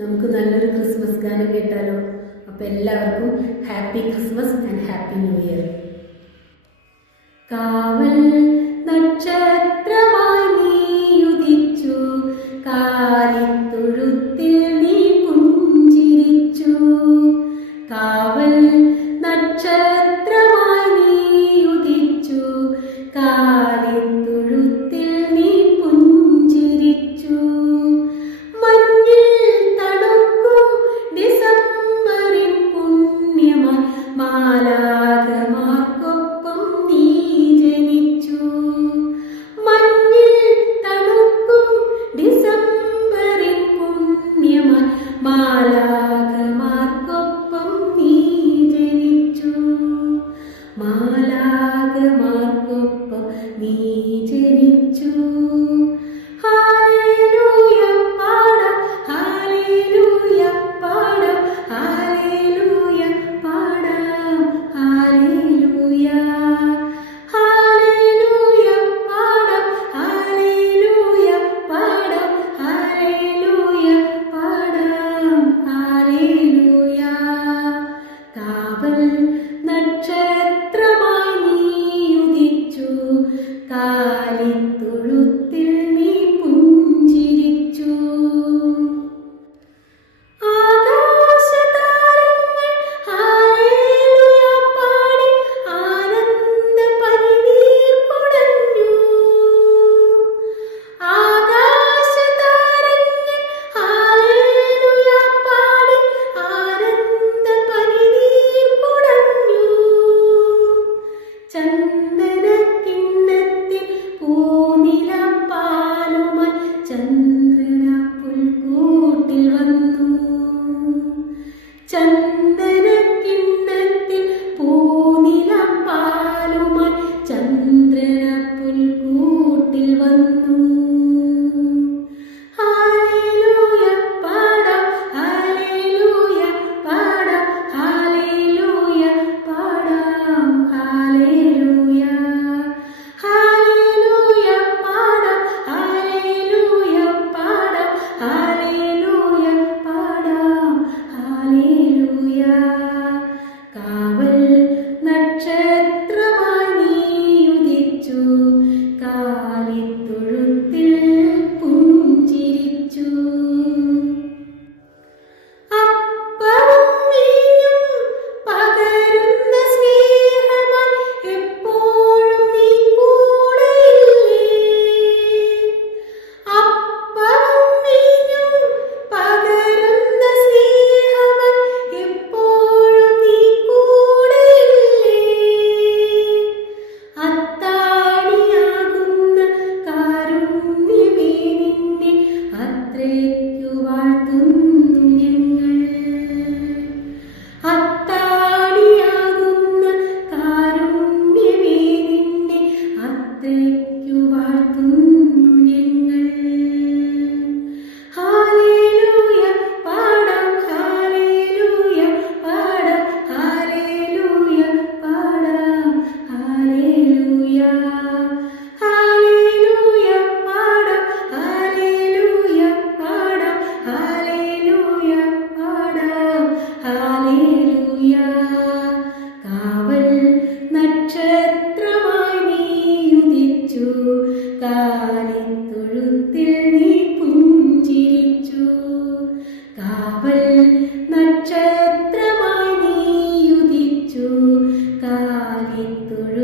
നമുക്ക് നല്ലൊരു ക്രിസ്മസ് ഗാനം കേട്ടാലോ? അപ്പോൾ എല്ലാവർക്കും happy Christmas and happy new year കാവൽ നക്ഷത്രമായി നീ നീ കാവൽ നക്ഷത്രമായി നീ ഉദിച്ചു കാലി to കാലിത്തുഴു